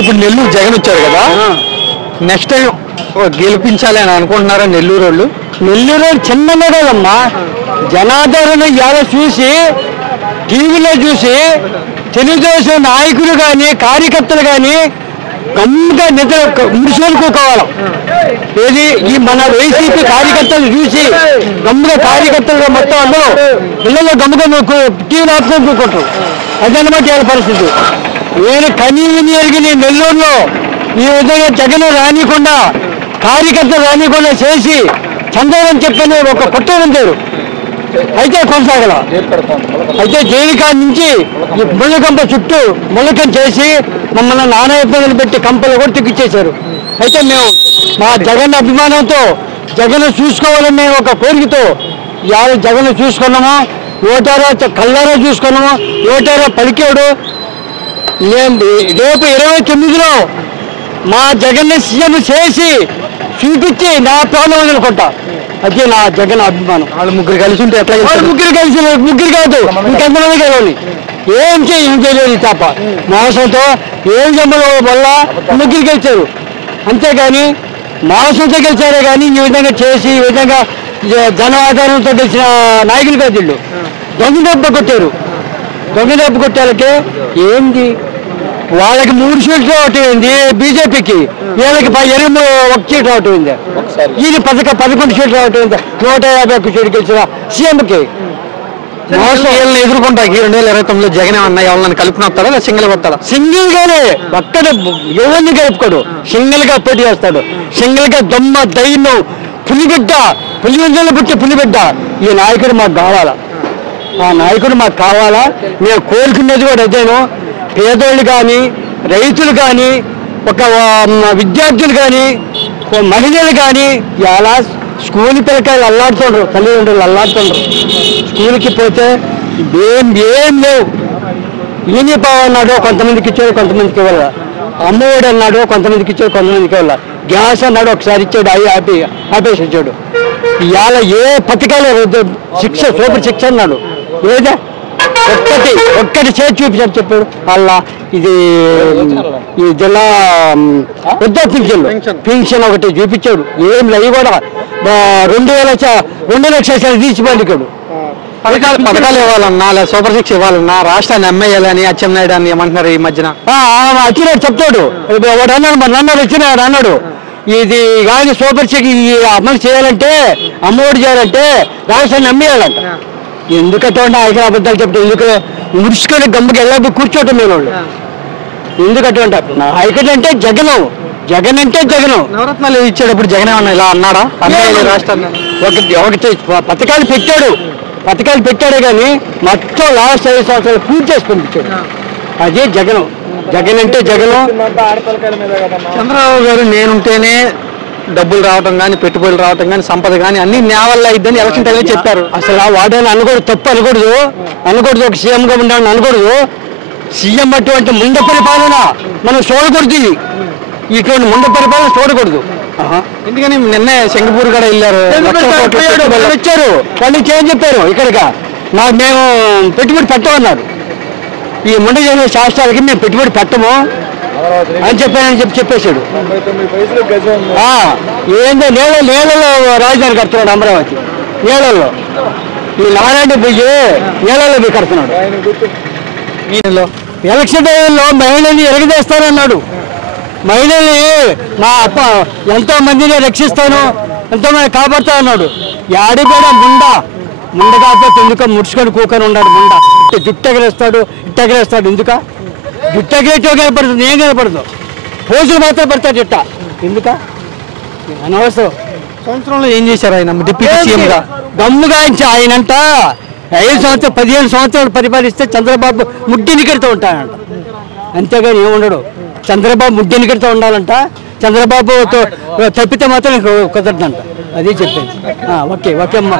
ఇప్పుడు నెల్లూరు జగన్ వచ్చారు కదా, నెక్స్ట్ టైం గెలిపించాలి అని అనుకుంటున్నారా నెల్లూరు వాళ్ళు? నెల్లూరు చిన్నదే కదమ్మా, జనాదరణ ఎలా చూసి టీవీలో చూసి తెలుగుదేశం నాయకులు కానీ కార్యకర్తలు కానీ గమ్ముగా నిద్ర ముడిసోలుకోవాలి. ఏది ఈ మన వైసీపీ కార్యకర్తలు చూసి గమ్ముగా కార్యకర్తలు మొత్తం అందరూ పిల్లలు గమ్ముగా టీవీలు ఆపుకుంటారు. అదనమాట వాళ్ళ పరిస్థితి. నేను కనీవిని ఎరిగిన నెల్లూరులో ఈ విధంగా జగన్ రానికుండా కార్యకర్తలు రానికుండా చేసి చంద్రబాబు చెప్పని ఒక కొట్టేదంటారు అయితే కొనసాగల. అయితే జైలుకాడ నుంచి ఈ ముళ్ళకంప చుట్టూ ముళ్ళకం చేసి మమ్మల్ని నానా ఇబ్బందులు పెట్టి కంపలు కూడా తిక్కిచ్చేశారు. అయితే మేము మా జగన్ అభిమానంతో జగన్ చూసుకోవాలని మేము ఒక కోరికతో ఇవాళ జగన్ చూసుకున్నాము. ఓటారో కళ్ళారో చూసుకున్నాము, ఓటారో పలికాడు. రేపు 29లో మా జగన్ సీఎం చేసి చూపించి నా ప్రాణం వదులుకుంటా. అదే నా జగన్ అభిమానం. వాళ్ళు ముగ్గురు కలిసి ఉంటే ఎట్లా? ముగ్గురు కలిసి ముగ్గురు కాదు ఇంకెంతమంది కావాలి. ఏం చేయలేదు తప్ప మోసంతో ఏం జమ్మల వల్ల ముగ్గురు గెలిచారు. అంతేగాని మోసంతో గెలిచారే కానీ ఈ విధంగా చేసి ఈ విధంగా జన ఆధారంతో గెలిచిన నాయకులు కాదు వీళ్ళు. దొంగ దెబ్బ కొట్టారు. దొంగ దెబ్బ కొట్టాలకే ఏంది వాళ్ళకి 3 సీట్లు రావటం ఏంది బీజేపీకి, వీళ్ళకి 21 సీట్లు రావటం ఏంది, ఇది 11 సీట్లు రావటం ఏంది, 151 సీట్లు గెలిచిన సీఎంకి. వీళ్ళని ఎదుర్కొంటా 2029లో జగన్ ఏమన్నా ఎవరిని కలుపుకుని వస్తాడా లేదా సింగిల్ కొట్టాడా? సింగిల్ గానే ఒక్కడ ఎవరిని కలుపుకోడు, సింగిల్ గా పోటీ చేస్తాడు. సింగిల్ గా దమ్మ ధైర్యం పులిబిడ్డ పులివెందులు పుట్టి పులిబిడ్డ ఈ నాయకుడు మాకు కావాలా. ఆ నాయకుడు మాకు కావాలా. మేము కోరుకునేది కూడా అదేను. పేదోళ్ళు కానీ రైతులు కానీ ఒక విద్యార్థులు కానీ మహిళలు కానీ ఇలా స్కూల్ పిల్లకాయలు అల్లాడుతుండ్రు, తల్లిదండ్రులు అల్లాడుతుండ్రు. స్కూల్కి పోతే ఏం లేవు. యూనిఫామ్ అన్నాడు కొంతమందికి ఇచ్చాడు, కొంతమందికి ఇవ్వాల. అమ్మఒడి అన్నాడు కొంతమందికి ఇచ్చాడు, కొంతమందికి ఇవ్వాల. గ్యాస్ అన్నాడు ఒకసారి ఇచ్చాడు, ఆపేసి ఇచ్చాడు. ఇవాళ ఏ పథకాలు శిక్ష సూపర్ శిక్ష అన్నాడు, లేదా ఒక్కటి చేసి చూపించాడు చెప్పాడు. అలా ఇది ఈ జిల్లా వృద్ధ పింఛన్ ఒకటి చూపించాడు. ఏం లేవు కూడా 2 లక్షలు తీసిపోయాడు. పథకాలు ఇవ్వాలన్నా లేదా సూపర్ సిక్స్ ఇవ్వాలన్నా రాష్ట్రాన్ని అమ్మేయాలని అచ్చెన్నాయుడు అని ఏమంటున్నారు ఈ మధ్యన? వచ్చినాడు చెప్తాడు. వాడు అన్నాడు మరి నన్ను వచ్చినాడు అన్నాడు. ఇది కానీ సూపర్ సిక్స్ అమలు చేయాలంటే అమ్మఒడి చేయాలంటే రాష్ట్రాన్ని అమ్మేయాలంట. ఎందుకంటే ఆయన అబద్ధాలు చెప్తే ఎందుకు ముడుచుకొని గమ్ముకి వెళ్ళి కూర్చోటం మేము వాళ్ళు. ఎందుకంటే నాయకుడు అంటే జగన్, జగన్ అంటే జగన్. నవరత్నాలు ఇచ్చేటప్పుడు జగన్ ఏమన్నా ఇలా అన్నాడా? రాష్ట్రాన్ని ఒకటి పథకాలు పెట్టాడే కానీ మొత్తం లాస్ట్ 5 సంవత్సరాలు పూర్తి చేసి పంపించాడు. అదే జగన్. జగన్ అంటే జగన్. చంద్రబాబు గారు నేనుంటేనే డబ్బులు రావటం కానీ పెట్టుబడులు రావటం కానీ సంపద కానీ అన్ని నా వల్ల అయిద్దని ఎలక్షన్ టైంలో చెప్పారు. అసలు వాడని అనకూడదు, తప్పు అనకూడదు. ఒక సీఎంగా ఉండాలని అనకూడదు. సీఎం అటువంటి ముండ పరిపాలన మనం చూడకూడదు. ఇటువంటి ముండ పరిపాలన చూడకూడదు. ఎందుకని నిన్నే సింగపూర్ కూడా వెళ్ళారు, వచ్చారు. వాళ్ళు ఏం చెప్పారు ఇక్కడికి నాకు మేము పెట్టుబడి పెట్టమన్నారు. ఈ ముండ జరిగిన శాస్త్రాలకి మేము పెట్టుబడి పెట్టము అని చెప్పేశాడు. ఏందో నీళ్ళలో రాజధాని కడుతున్నాడు అమరావతి. నీళ్ళల్లో ఈ నారాయణ పోయి నీళ్ళలో పోయి కడుతున్నాడు. ఎలక్షన్ టైంలో మహిళల్ని ఎరగదేస్తానన్నాడు. మహిళల్ని మా ఎంతో మందిని రక్షిస్తాను, ఎంతో మంది కాపాడుతా అన్నాడు. యాడిపేడ ముండ కాకపోతే ఎందుక ముడుచుకొని కూకొని ఉన్నాడు. ముండ జుట్టు ఎగరేస్తాడు, ఇట్టు ఎగరేస్తాడు. ఎందుక జుట్టు ఎగరేటో కనపడుతుంది, ఏం కనపడదు. పోజులు మాత్రం పడతాడు జుట్ట. ఎందుక అనవసరం. సంవత్సరంలో ఏం చేశారు ఆయన డిప్యూటీ సీఎంగా? గమ్ముగా ఆయనంట 5 సంవత్సరాలు 15 సంవత్సరాలు పరిపాలిస్తే చంద్రబాబు ముడ్డెనికడితో ఉంటాడంట. అంతేగాని ఏముండడు. చంద్రబాబు ముడ్డెనికడితో ఉండాలంట. చంద్రబాబు తప్పితే మాత్రం కుదరదంట. అది చెప్పేది. ఓకే అమ్మా.